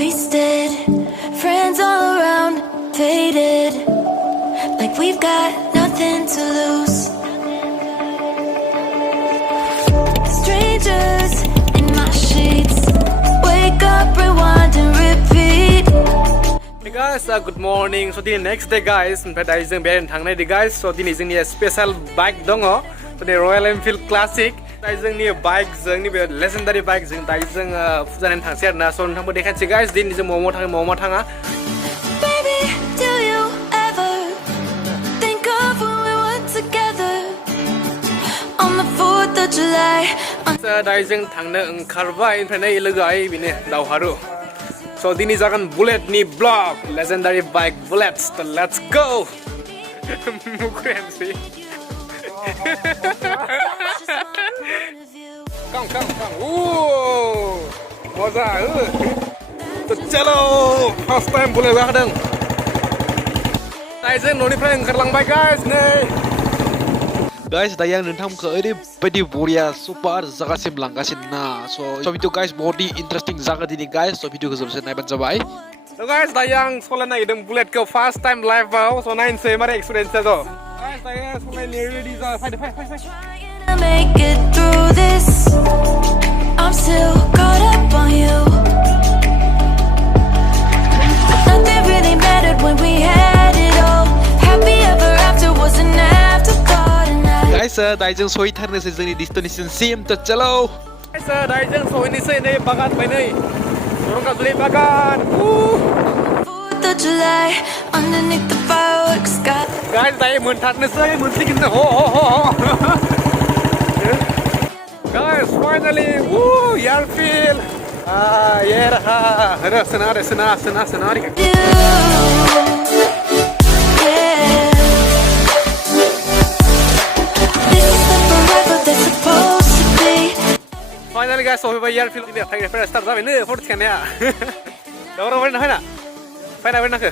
wasted. Friends all around, faded. Like we've got nothing to lose. Strangers in my sheets. Wake up, rewind and repeat. Hey guys, good morning. So the next day guys, ओमफ्राय दायो जों बेरायनो थांनाय दे guys. So दिनै जोंनि special bike दङ. So the Royal Enfield Classic. दायो जोंनि बाइक जोंनि बे लेजेन्डारि बाइक जों दायो जों फुजा नायनो थांसै आरोना. So नोंथांबो देखायनोसै guys. दिनै जों म'म थाङो म'म थाङा. Baby, do you ever think of when we were together on the 4th of July? दायो जों थांनो ओंखारबाय. ओमफ्राय नै लोगोआ बेनो दावहारु. So दिनै जागोन बुलेटनि ब्लग legendary bike bullet. So let's go. मुखुयानोसै. Come. Ooh, मजा हो. So चलो. First time बुलेट गाखोदों. दायो जों न'निफ्राय ओंखारलांबाय guys नै. Guys, दायो आं नोंथांमोनखौ ओरैबायदि बरिया सुपार जागासिम लांगासिनो ना स' भिडिअ गाइस बहुत इन्टारेस्टिं जागा दिनै गाइस स' भिडिअखौ जोबोर नायबानो जाबाय So guys, दायो आं सालायनो नागिरदों बुलेटखौ फार्स्ट टाइम लाइफआव स' नायनोसै मारै एक्सपिरियेन्स जादों guys दायो सालायनो रेडि जा फायदो Trying to make it through this. I'm still caught up on you. Nothing really mattered when we had it all. Happy ever after was an afterthought, and guys दायो जों सहैथारनोसै जोंनि डेस्टिनेसनसिम थ' चलो guys दायो जों सहैनोसै नै बागान बाय नै रंगाजुलि बागान 4th of July underneath the fireworks sky. guys दायो मोनथारनोसै मोनसिगोन हो guys finally woo Yarfield ये रहा अरे सुना रे Finally guys, सहैबाय Yarfield ini फैग्राफोरा स्टार्ट जाबायनो फट' थिखांनाया दावराव फैना फैनाखो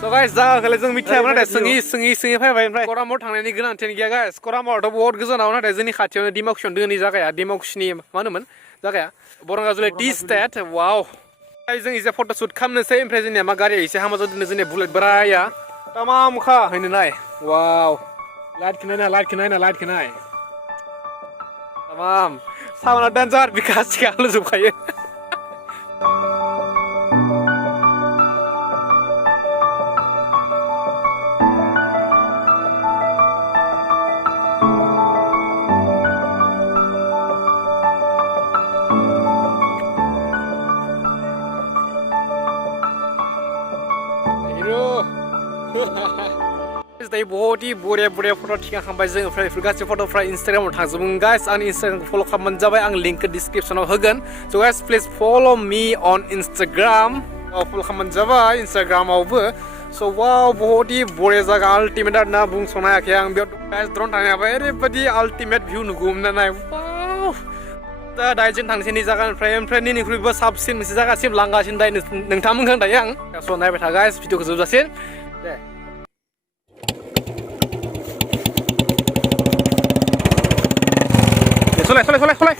So guys, जागाखौलाय जों मिथियामोन नाथाय सोङै फैबाय ओमफ्राय करामाव थांनायनि गोनांथियानो गैया guys करामावथ' बहुत गोजानाव नाथाय जोंनि खाथियावनो डिमाकुसियावनो दोङो नै जागाया डिमाकुसिनि मा होनोमोन जागाया बरंगाजुलि टी स्टेट वाव जों एसे फट' शुट खालामनोसै ओमफ्राय जोंनिया मा गारिया एसे हामा जादों जोंनिया बुलेट बोराया तामामखा हैनो नाय वाव लाइटखौ नाय Tamam. Sama dancer birkaç çıkarlı zıplayı. दायो बहुत बरिया फट' थिखांखांबाय जों ओमफ्राय बेफोर गासै फट'फ्रा इन्सटाग्रामाव थांजोबगोन गाइस आंनि इन्सटाग्रामखौ फल' खालामबानो जाबाय आं लिंकखौ डिसक्रिपसनाव होगोन स' गाइस प्लिज फल' मी अन इन्सटाग्राम फल' खालामबानो जाबाय इन्सटाग्रामावबो स' वाव बहुत बरिया जागा आल्टिमेट आरोना बुंस'नो हायाखै आं बेयाव गाइस द्रन थांनो हाबाय ओरैबायदि आल्टिमेट भिउ नुगौमोन नाय वाव दा दायो जों थांसै नै जागानिफ्राय नैनिख्रुइबो साबसिन मोनसे जागासिम लांगासिनो दायो नोंथांमोनखौ दायो आं स' नायबाय था गाइस भिडिअखौ जोबजासिम दे Soleh.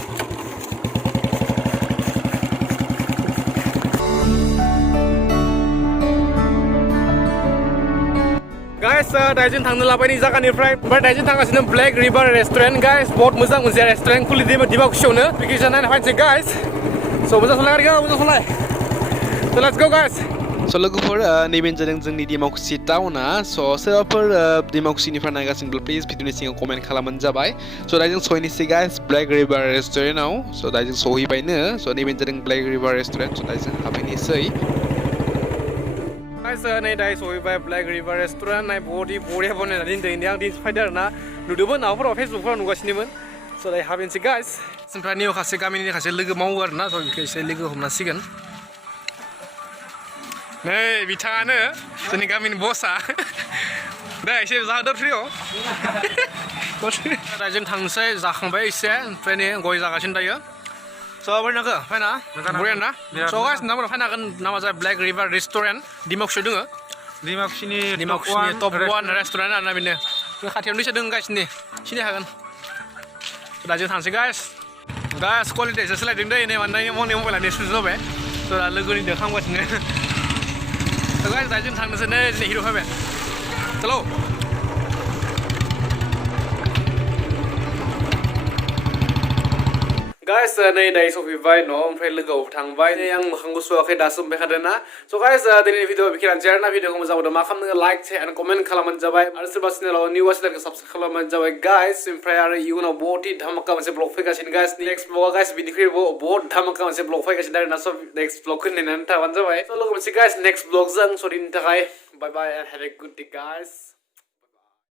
Guys, दायो जों थांनो लाबाय नै जागानिफ्राय ओमफ्राय दायो जों थांगासिनो ब्लेक रिभार रेस्टुरेन्ट गाइस बहुत मोजां मोनसे रेस्टुरेन्ट खुलिदों डिमाकुसियावनो बेखौ नायनो फैनोसै गाइस स' मोजां सलाय So let's go guys स' लोगोफोर नैबेनो जादों जोंनि डिमाकुसि टाउना स' सोरबाफोर डिमाकुसिनिफ्राय नायगासिनोब्ला प्लिज भिडिअनि सिङाव कमेन्ट खालामबानो जाबाय स' दायो जों सहैनोसै गाइस ब्लेक रिभार रेस्टुरेन्टआव स' दायो जों सहैबायनो स' नैबेनो जादों ब्लेक रिभार रेस्टुरेन्ट स' दायो जों हाबहैनोसै guys नै दायो सहैबाय ब्लेक रिभार रेस्टुरेन्ट नाय बहुत बरिया बनायनानै दोनदों आं दिन्थिफायदों आरोना नुदोंमोन माबाफोराव फेसबुकफोराव नुगासिनोमोन स' दायो हाबहैनोसै गाइस जोंफ्रा नैयाव खासे गामिनि खासे लोगो मावो आरोना स' बेखौ एसे लोगो हमनांसिगोन नै बिथाङानो जोंनि गामिनि बसआ दा एसे जाहोदो फ्रियाव दा जों थांनोसै जाखांबाय एसे ओमफ्राय नै गय जागासिनो दायो स' फैना बरिया ना स' गाइस नोंथांमोना फैनो हागोन नामा जाबाय ब्लेक रिभार रेस्टुरेन्ट डिमाकुसियाव दोङो डिमाकुसिनि टप 1 रेस्टुरेन्ट आरोना बेनो बे खाथियावनो एसे दोङो गाइसनि सिनाय हागोन दा जों थांसै गाइस क्वालिटि एसे सोलायदों दै नै माने मबाइला नेट सुइस जाबाय so दा लोगोनि द खामगासिनो so guys दा जों थांनोसै नै दिनै हिर' फैबाय चलो guys नै दायो सफैबाय न' ओमफ्राय लोगोआव थांबाय नै आं मोखांखौ सुवाखै दासो मोनफैखादों ना so guys दिनैनि भिडिअ बेखिनियानोसै आरोना भिडिअखौ मोजां मोनदों मा खालामनो लाइक शेयार आरो कमेन्ट खालामबानो जाबाय आरो सोरबा चेनेलाव निउ चेनेलखौ साबस्क्राइब खालामबानो जाबाय guys ओमफ्राय आरो इयुनाव बहुत धामाका मोनसे ब्लग फैगासिनो guys नेक्स्ट ब्लगआ guys बिनिख्रुइ बहुत धामाका मोनसे ब्लग फैगासिनो आरोना so नेक्स्ट ब्लगखौ नेनानै थाबानो जाबाय so लोगो मोनसे guys नेक्स्ट ब्लगजों सदिनि थाखाय bye bye and have a good day guys